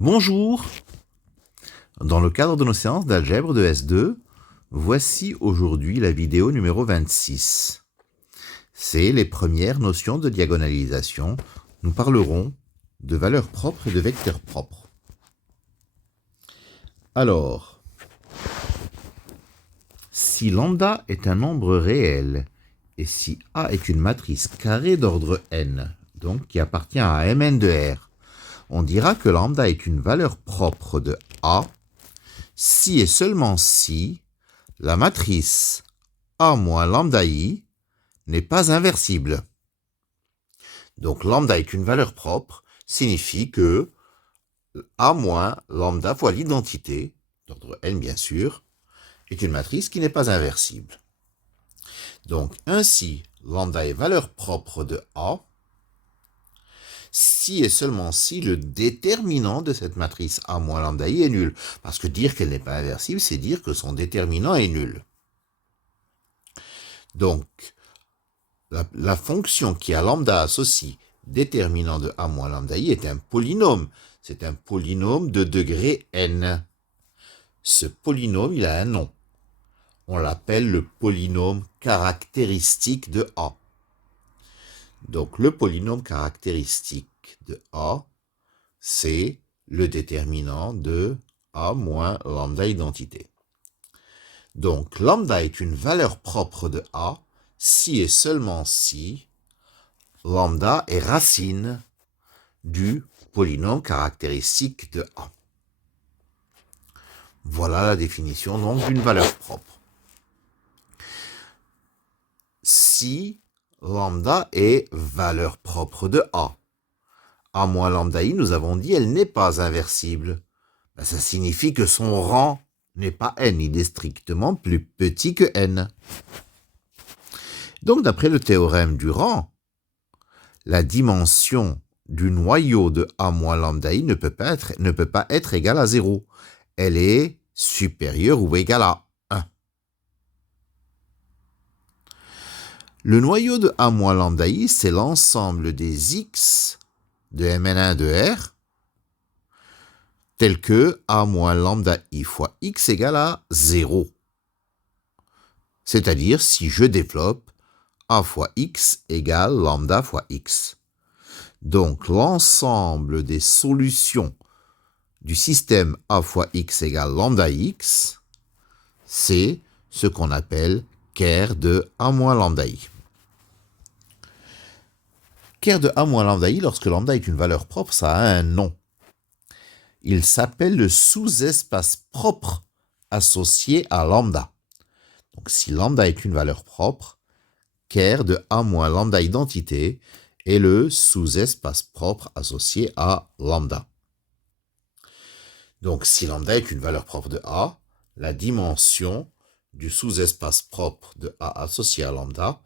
Bonjour. Dans le cadre de nos séances d'algèbre de S2, voici aujourd'hui la vidéo numéro 26. C'est les premières notions de diagonalisation. Nous parlerons de valeurs propres et de vecteurs propres. Alors, si lambda est un nombre réel et si A est une matrice carrée d'ordre n, donc qui appartient à Mn de R, on dira que lambda est une valeur propre de A si et seulement si la matrice A moins lambda I n'est pas inversible. Donc lambda est une valeur propre, signifie que A moins lambda fois l'identité, d'ordre n bien sûr, est une matrice qui n'est pas inversible. Donc ainsi, lambda est valeur propre de A si et seulement si le déterminant de cette matrice A moins lambda I est nul. Parce que dire qu'elle n'est pas inversible, c'est dire que son déterminant est nul. Donc, la fonction qui a lambda associe déterminant de A moins lambda I est un polynôme. C'est un polynôme de degré n. Ce polynôme, il a un nom. On l'appelle le polynôme caractéristique de A. Donc, le polynôme caractéristique de A, c'est le déterminant de A moins lambda identité. Donc, lambda est une valeur propre de A si et seulement si lambda est racine du polynôme caractéristique de A. Voilà la définition donc d'une valeur propre. Si lambda est valeur propre de A moins lambda I, nous avons dit, elle n'est pas inversible. Ça signifie que son rang n'est pas n, il est strictement plus petit que n. Donc d'après le théorème du rang, la dimension du noyau de A moins lambda I ne peut pas être égale à 0. Elle est supérieure ou égale à 1. Le noyau de A moins lambda I, c'est l'ensemble des x de Mn1 de R, tel que A moins lambda I fois x égale à 0. C'est-à-dire si je développe A fois x égale lambda fois x. Donc l'ensemble des solutions du système A fois x égale lambda x, c'est ce qu'on appelle ker de A moins lambda I. Ker de A moins lambda I, lorsque lambda est une valeur propre, ça a un nom. Il s'appelle le sous-espace propre associé à lambda. Donc si lambda est une valeur propre, ker de A moins lambda identité est le sous-espace propre associé à lambda. Donc si lambda est une valeur propre de A, la dimension du sous-espace propre de A associé à lambda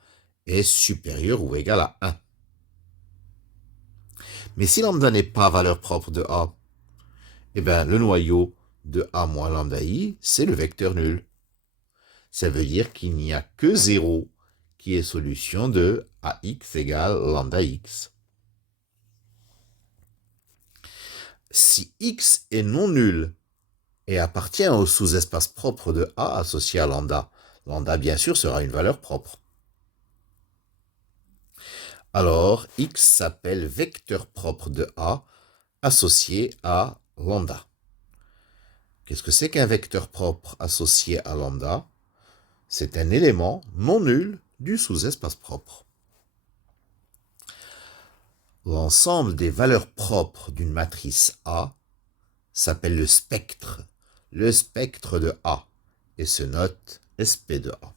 est supérieure ou égale à 1. Mais si lambda n'est pas valeur propre de A, le noyau de A moins lambda I, c'est le vecteur nul. Ça veut dire qu'il n'y a que 0 qui est solution de AX égale lambda X. Si X est non nul et appartient au sous-espace propre de A associé à lambda, lambda bien sûr sera une valeur propre. Alors X s'appelle vecteur propre de A associé à lambda. Qu'est-ce que c'est qu'un vecteur propre associé à lambda? C'est un élément non nul du sous-espace propre. L'ensemble des valeurs propres d'une matrice A s'appelle le spectre de A, et se note SP de A.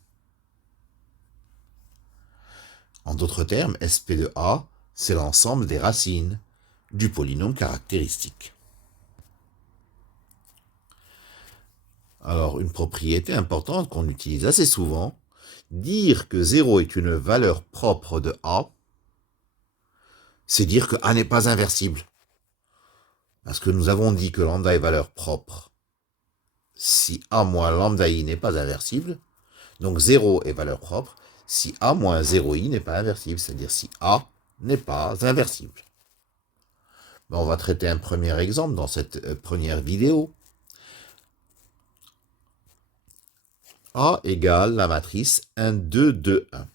En d'autres termes, SP de A, c'est l'ensemble des racines du polynôme caractéristique. Alors, une propriété importante qu'on utilise assez souvent, dire que 0 est une valeur propre de A, c'est dire que A n'est pas inversible. Parce que nous avons dit que lambda est valeur propre si A moins lambda I n'est pas inversible. Donc 0 est valeur propre si A moins 0i n'est pas inversible, c'est-à-dire si A n'est pas inversible. Ben, on va traiter un premier exemple dans cette première vidéo. A égale la matrice 1, 2, 2, 1.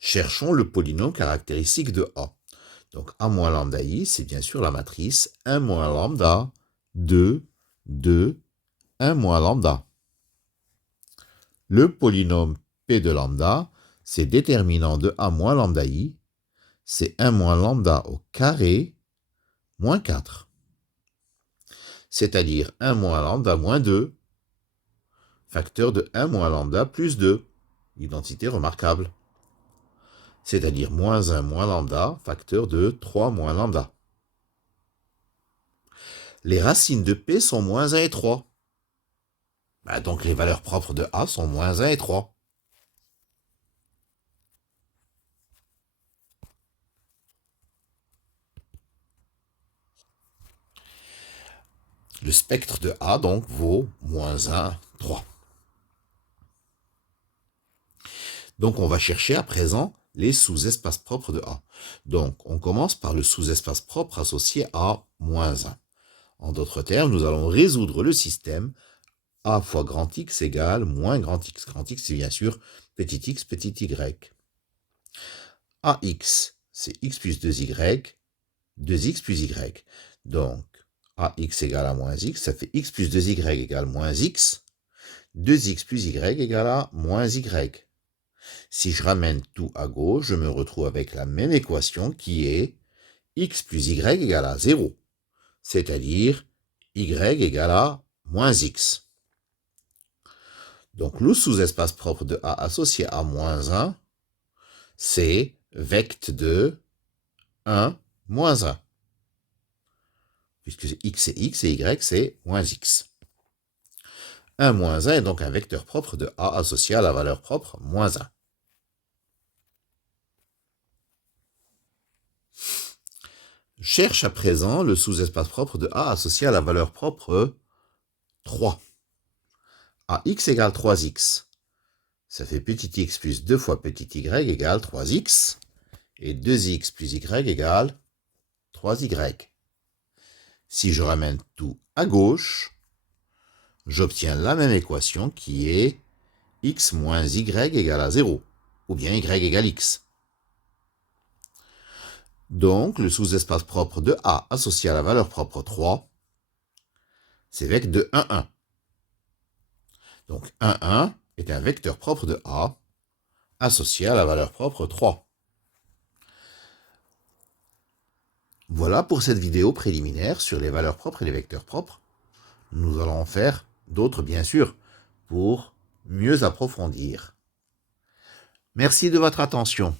Cherchons le polynôme caractéristique de A. Donc A moins lambda I, c'est bien sûr la matrice 1 moins lambda, 2, 2, 1 moins lambda. Le polynôme P de lambda, c'est déterminant de A moins lambda I, c'est 1 moins lambda au carré, moins 4. C'est-à-dire 1 moins lambda moins 2, facteur de 1 moins lambda plus 2. Identité remarquable. C'est-à-dire moins 1 moins lambda, facteur de 3 moins lambda. Les racines de P sont moins 1 et 3. Ben donc les valeurs propres de A sont moins 1 et 3. Le spectre de A donc vaut moins 1, 3. Donc on va chercher à présent les sous-espaces propres de A. Donc on commence par le sous-espace propre associé à moins 1. En d'autres termes, nous allons résoudre le système A fois grand X égale moins grand X. Grand X, c'est bien sûr petit x, petit y. AX, c'est x plus 2y, 2x plus y. Donc, AX égale à moins x, ça fait x plus 2y égale moins x. 2x plus y égale à moins y. Si je ramène tout à gauche, je me retrouve avec la même équation qui est x plus y égale à 0. C'est-à-dire y égale à moins x. Donc, le sous-espace propre de A associé à moins 1, c'est vect de 1, moins 1. Puisque x c'est x et y c'est moins x. 1 moins 1 est donc un vecteur propre de A associé à la valeur propre moins 1. Cherche à présent le sous-espace propre de A associé à la valeur propre 3. AX égale 3x. Ça fait petit x plus 2 fois petit y égale 3x. Et 2x plus y égale 3y. Si je ramène tout à gauche, j'obtiens la même équation qui est x moins y égale à 0, ou bien y égale x. Donc, le sous-espace propre de A associé à la valeur propre 3, c'est vecteur de 1, 1. Donc, 1, 1 est un vecteur propre de A associé à la valeur propre 3. Voilà pour cette vidéo préliminaire sur les valeurs propres et les vecteurs propres. Nous allons en faire d'autres, bien sûr, pour mieux approfondir. Merci de votre attention.